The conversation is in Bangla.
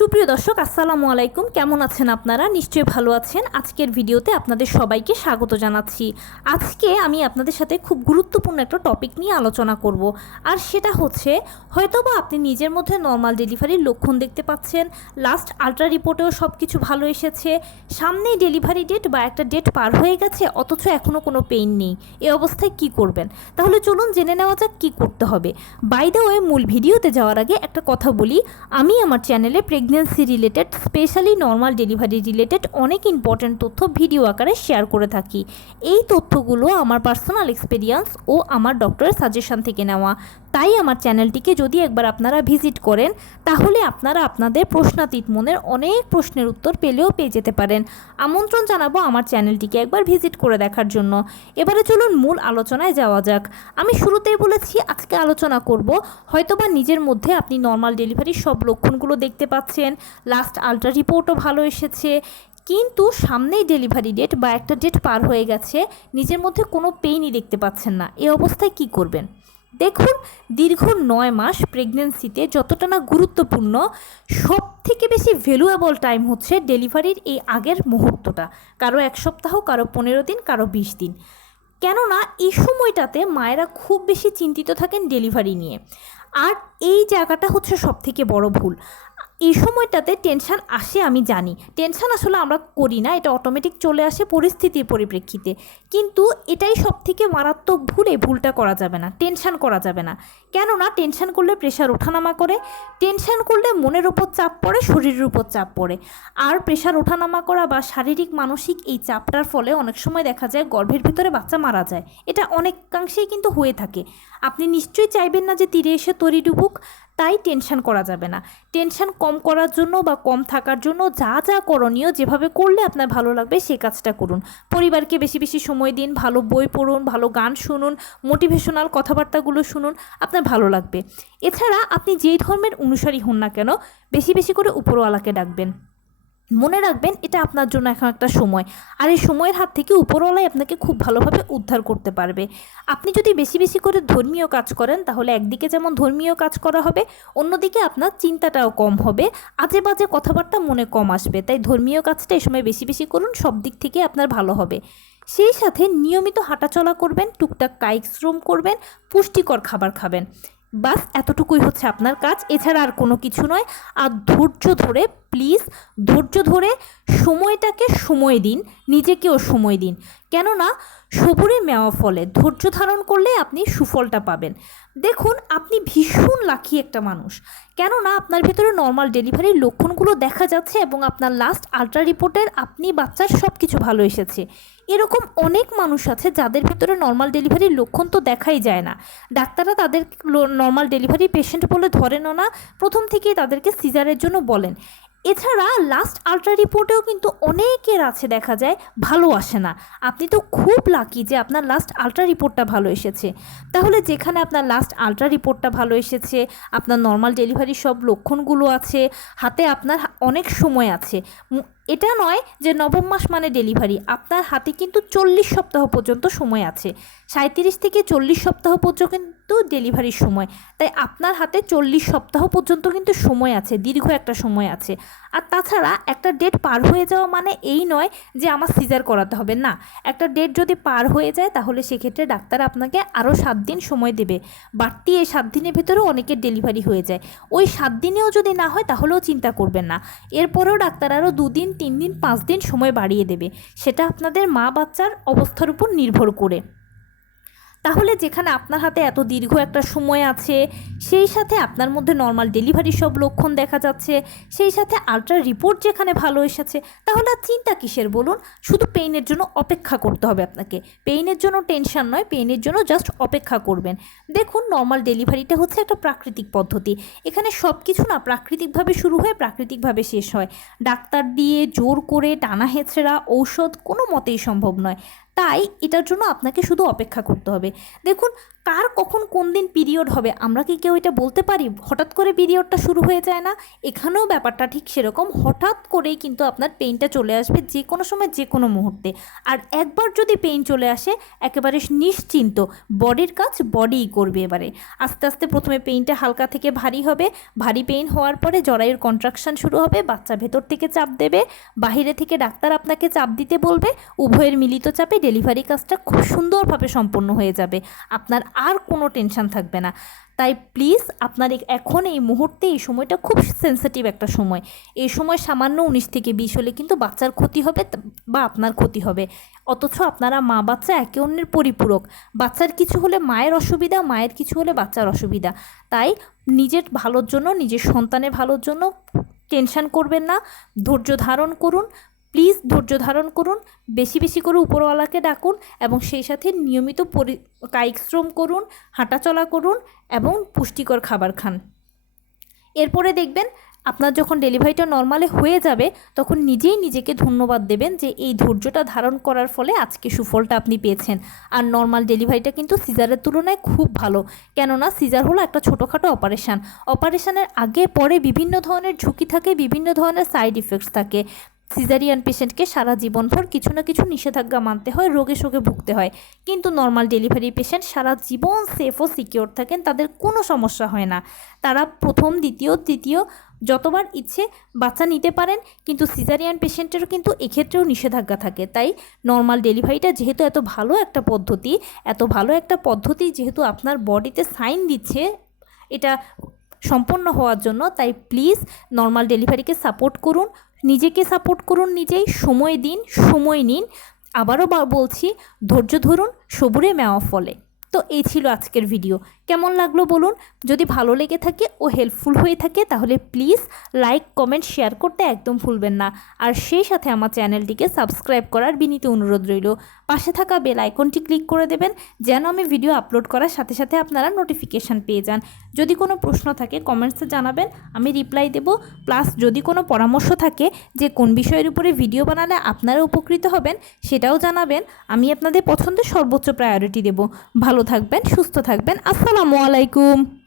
সুপ্রিয় দর্শক আসসালামু আলাইকুম, কেমন আছেন আপনারা? নিশ্চয়ই ভালো আছেন। আজকের ভিডিওতে আপনাদের সবাইকে স্বাগত জানাচ্ছি। আজকে আমি আপনাদের সাথে খুব গুরুত্বপূর্ণ একটা টপিক নিয়ে আলোচনা করব, আর সেটা হচ্ছে হয়তোবা আপনি নিজের মধ্যে নর্মাল ডেলিভারির লক্ষণ দেখতে পাচ্ছেন, লাস্ট আলট্রা রিপোর্টেও সব কিছু ভালো এসেছে, সামনেই ডেলিভারি ডেট বা একটা ডেট পার হয়ে গেছে, অথচ এখনও কোনো পেইন নেই। এই অবস্থায় কি করবেন? তাহলে চলুন জেনে নেওয়া যাক কী করতে হবে। বাই দ্য ওয়ে, মূল ভিডিওতে যাওয়ার আগে একটা কথা বলি, আমি আমার চ্যানেলে pregnancy related, specially normal delivery related অনেক ইম্পর্ট্যান্ট তথ্য ভিডিও আকারে শেয়ার করে থাকি। এই তথ্যগুলো আমার পার্সোনাল এক্সপিরিয়েন্স ও আমার ডক্টরের সাজেশন থেকে নেওয়া। তাই আমার চ্যানেলটিকে যদি একবার আপনারা ভিজিট করেন, তাহলে আপনারা আপনাদের প্রশ্নাতীত মনের অনেক প্রশ্নের উত্তর পেলেও পেয়ে যেতে পারেন। আমন্ত্রণ জানাবো আমার চ্যানেলটিকে একবার ভিজিট করে দেখার জন্য। এবারে চলুন মূল আলোচনায় যাওয়া যাক। আমি শুরুতেই বলেছি আজকে আলোচনা করব হয়তোবা নিজের মধ্যে আপনি নর্মাল ডেলিভারির সব লক্ষণগুলো দেখতে পাচ্ছেন, লাস্ট আলট্রা রিপোর্টও ভালো এসেছে, কিন্তু সামনেই ডেলিভারি ডেট বা একটা ডেট পার হয়ে গেছে, নিজের মধ্যে কোনো পেইনই দেখতে পাচ্ছেন না। এই অবস্থায় কি করবেন? দেখুন, দীর্ঘ 9 মাস প্রেগনেন্সিতে যতটা না গুরুত্বপূর্ণ, সব থেকে বেশি ভ্যালুয়েবল টাইম হচ্ছে ডেলিভারির এই আগের মুহূর্তটা। কারো 1 সপ্তাহ, কারো 15 দিন, কারো 20 দিন। কেননা এই সময়টাতে মায়েরা খুব বেশি চিন্তিত থাকেন ডেলিভারি নিয়ে, আর এই জায়গাটা হচ্ছে সবথেকে বড় ভুল। এই সময়টাতে টেনশান আসে, আমি জানি টেনশান আসলে আমরা করি না, এটা অটোমেটিক চলে আসে পরিস্থিতির পরিপ্রেক্ষিতে, কিন্তু এটাই সবথেকে মারাত্মক ভুল। এই ভুলটা করা যাবে না, টেনশান করা যাবে না। কেননা টেনশান করলে প্রেশার ওঠানামা করে, টেনশান করলে মনের উপর চাপ পড়ে, শরীরের উপর চাপ পড়ে, আর প্রেশার ওঠানামা করা বা শারীরিক মানসিক এই চাপটার ফলে অনেক সময় দেখা যায় গর্ভের ভিতরে বাচ্চা মারা যায়। এটা অনেকাংশেই কিন্তু হয়ে থাকে। আপনি নিশ্চয়ই চাইবেন না যে তীরে এসে তরি ডুবুক, তাই টেনশান করা যাবে না। টেনশান কম করার জন্য বা কম থাকার জন্য যা যা করণীয়, যেভাবে করলে আপনার ভালো লাগবে সেই কাজটা করুন। পরিবারকে বেশি বেশি সময় দিন, ভালো বই পড়ুন, ভালো গান শুনুন, মোটিভেশনাল কথাবার্তাগুলো শুনুন, আপনার ভালো লাগবে। এছাড়া আপনি যেই ধর্মের অনুসারী হন না কেন, বেশি বেশি করে উপরওয়ালাকে ডাকবেন। মনে রাখবেন এটা আপনার জন্য এখন একটা সময়, আর এই সময়ের হাত থেকে উপরওয়ালাই আপনাকে খুব ভালোভাবে উদ্ধার করতে পারবে। আপনি যদি বেশি বেশি করে ধর্মীয় কাজ করেন, তাহলে একদিকে যেমন ধর্মীয় কাজ করা হবে, অন্যদিকে আপনার চিন্তাটাও কম হবে, আজে বাজে কথাবার্তা মনে কম আসবে। তাই ধর্মীয় কাজটা এই সময় বেশি বেশি করুন, সব দিক থেকে আপনার ভালো হবে। সেই সাথে নিয়মিত হাঁটাচলা করবেন, টুকটাক কায়িক শ্রম করবেন, পুষ্টিকর খাবার খাবেন। বাস এতটুকুই হচ্ছে আপনার কাজ, এছাড়া আর কোনো কিছু নয়। আর ধৈর্য ধরে, প্লিজ ধৈর্য ধরে সময়টাকে সময় দিন, নিজেকেও সময় দিন। কেননা সবুরে মেওয়া ফলে, ধৈর্য ধারণ করলে আপনি সুফলটা পাবেন। দেখুন, আপনি ভীষণ লাকি একটা মানুষ, কেননা আপনার ভেতরে নর্মাল ডেলিভারির লক্ষণগুলো দেখা যাচ্ছে এবং আপনার লাস্ট আলট্রা রিপোর্টের আপনি বাচ্চার সব কিছু ভালো এসেছে। এরকম অনেক মানুষ আছে যাদের ভিতরে নর্মাল ডেলিভারির লক্ষণ তো দেখাই যায় না। ডাক্তাররা তাদের নর্মাল ডেলিভারি পেশেন্ট বলে ধরেনও না, প্রথম থেকেই তাদেরকে সিজারের জন্য বলেন। এছাড়া লাস্ট আলট্রা রিপোর্টেও কিন্তু অনেকের আছে দেখা যায় ভালো আসে না। আপনি তো খুব লাকি যে আপনার লাস্ট আলট্রা রিপোর্টটা ভালো এসেছে। তাহলে যেখানে আপনার লাস্ট আলট্রা রিপোর্টটা ভালো এসেছে, আপনার নর্মাল ডেলিভারির সব লক্ষণগুলো আছে, হাতে আপনার অনেক সময় আছে। এটা নয় যে 9ম মাস মানে ডেলিভারি, আপনার হাতে কিন্তু 40 সপ্তাহ পর্যন্ত সময় আছে। 37 থেকে 40 সপ্তাহ পর্যন্ত কিন্তু ডেলিভারির সময়। তাই আপনার হাতে 40 সপ্তাহ পর্যন্ত কিন্তু সময় আছে, দীর্ঘ একটা সময় আছে। আর তাছাড়া একটা ডেট পার হয়ে যাওয়া মানে এই নয় যে আমার সিজার করাতে হবে, না। একটা ডেট যদি পার হয়ে যায়, তাহলে সেক্ষেত্রে ডাক্তার আপনাকে আরও 7 দিন সময় দেবে। বাড়তি এই 7 দিনের ভেতরেও অনেকের ডেলিভারি হয়ে যায়। ওই 7 দিনেও যদি না হয়, তাহলেও চিন্তা করবেন না, এরপরেও ডাক্তার আরও 2 দিন, 3 দিন, 5 দিন সময় বাড়িয়ে দেবে। সেটা আপনাদের মা বাচ্চার অবস্থার উপর নির্ভর করে। তাহলে যেখানে আপনার হাতে এত দীর্ঘ একটা সময় আছে, সেই সাথে আপনার মধ্যে নর্মাল ডেলিভারি সব লক্ষণ দেখা যাচ্ছে, সেই সাথে আলট্রা রিপোর্ট যেখানে ভালো এসেছে, তাহলে আর চিন্তা কিসের বলুন? শুধু পেইনের জন্য অপেক্ষা করতে হবে আপনাকে। পেইনের জন্য টেনশন নয়, পেইনের জন্য জাস্ট অপেক্ষা করবেন। দেখুন, নর্মাল ডেলিভারিটা হচ্ছে একটা প্রাকৃতিক পদ্ধতি। এখানে সব কিছু না প্রাকৃতিকভাবে শুরু হয়ে প্রাকৃতিকভাবে শেষ হয়। ডাক্তার দিয়ে জোর করে টানা হেঁচড়া ঔষধ কোনো মতেই সম্ভব নয়। তাই এটার জন্য আপনাকে শুধু অপেক্ষা করতে হবে। দেখুন, কার কখন কোন দিন পিরিয়ড হবে আমরা কি কেউ এটা বলতে পারি? হঠাৎ করে পিরিয়ডটা শুরু হয়ে যায় না? এখানেও ব্যাপারটা ঠিক সেরকম, হঠাৎ করেই কিন্তু আপনার পেইনটা চলে আসবে যে কোনো সময় যে কোনো মুহূর্তে। আর একবার যদি পেইন চলে আসে একেবারে নিশ্চিন্ত, বডির কাজ বডিই করবে। এবারে আস্তে আস্তে প্রথমে পেইনটা হালকা থেকে ভারী হবে, ভারী পেইন হওয়ার পরে জরায়ুর কন্ট্রাকশন শুরু হবে, বাচ্চা ভেতর থেকে চাপ দেবে, বাহিরে থেকে ডাক্তার আপনাকে চাপ দিতে বলবে, উভয়ের মিলিত চাপে ডেলিভারি কাজটা খুব সুন্দরভাবে সম্পন্ন হয়ে যাবে, আপনার আর কোনো টেনশন থাকবে না। তাই প্লিজ আপনার এখন এই মুহূর্তে এই সময়টা খুব সেন্সিটিভ একটা সময়। এই সময় সামান্য 19 থেকে 20 হলে কিন্তু বাচ্চার ক্ষতি হবে বা আপনার ক্ষতি হবে। অথচ আপনারা মা বাচ্চা একে অন্যের পরিপূরক। বাচ্চার কিছু হলে মায়ের অসুবিধা, মায়ের কিছু হলে বাচ্চার অসুবিধা। তাই নিজের ভালোর জন্য, নিজের সন্তানের ভালোর জন্য টেনশন করবেন না, ধৈর্য ধারণ করুন। প্লিজ ধৈর্য ধারণ করুন, বেশি বেশি করে উপরওয়ালাকে ডাকুন এবং সেই সাথে নিয়মিত কায়িক শ্রম করুন, হাঁটাচলা করুন এবং পুষ্টিকর খাবার খান। এরপরে দেখবেন আপনার যখন ডেলিভারিটা নর্মালে হয়ে যাবে তখন নিজেই নিজেকে ধন্যবাদ দেবেন যে এই ধৈর্যটা ধারণ করার ফলে আজকে সুফলটা আপনি পেয়েছেন। আর নর্মাল ডেলিভারিটা কিন্তু সিজারের তুলনায় খুব ভালো, কেননা সিজার হলো একটা ছোটোখাটো অপারেশনের আগে পরে বিভিন্ন ধরনের ঝুঁকি থাকে, বিভিন্ন ধরনের সাইড ইফেক্টস থাকে। সিজারিয়ান পেশেন্টকে সারা জীবনভর কিছু না কিছু নিষেধাজ্ঞা মানতে হয়, রোগে শোকে ভুগতে হয়। কিন্তু নর্মাল ডেলিভারি পেশেন্ট সারা জীবন সেফ ও সিকিওর থাকেন, তাদের কোনো সমস্যা হয় না। তারা প্রথম, দ্বিতীয়, তৃতীয় যতবার ইচ্ছে বাচ্চা নিতে পারেন। কিন্তু সিজারিয়ান পেশেন্টেরও কিন্তু এক্ষেত্রেও নিষেধাজ্ঞা থাকে। তাই নর্মাল ডেলিভারিটা যেহেতু এত ভালো একটা পদ্ধতি যেহেতু আপনার বডিতে সাইন দিচ্ছে এটা সম্পন্ন হওয়ার জন্য, তাই প্লিজ নর্মাল ডেলিভারিকে সাপোর্ট করুন, নিজেকে সাপোর্ট করুন, নিজেই সময় দিন, সময় নিন। আবারও বলছি, ধৈর্য ধরুন, সবুরে মেওয়া ফলে। তো এই ছিল আজকের ভিডিও। কেমন লাগলো বলুন? যদি ভালো লেগে থাকে ও হেল্পফুল হয়ে থাকে তাহলে প্লিজ লাইক, কমেন্ট, শেয়ার করতে একদম ভুলবেন না। আর সেই সাথে আমার চ্যানেলটিকে সাবস্ক্রাইব করার বিনীত অনুরোধ রইল। পাশে থাকা বেল আইকনটি ক্লিক করে দেবেন যেন আমি ভিডিও আপলোড করার সাথে সাথে আপনারা নোটিফিকেশান পেয়ে যান। যদি কোনো প্রশ্ন থাকে কমেন্টসে জানাবেন, আমি রিপ্লাই দেব। প্লাস যদি কোনো পরামর্শ থাকে যে কোন বিষয়ের উপরে ভিডিও বানালে আপনারা উপকৃত হবেন সেটাও জানাবেন, আমি আপনাদের পছন্দের সর্বোচ্চ প্রায়োরিটি দেব। ভালো থাকবেন, সুস্থ থাকবেন। আসসালামু আলাইকুম।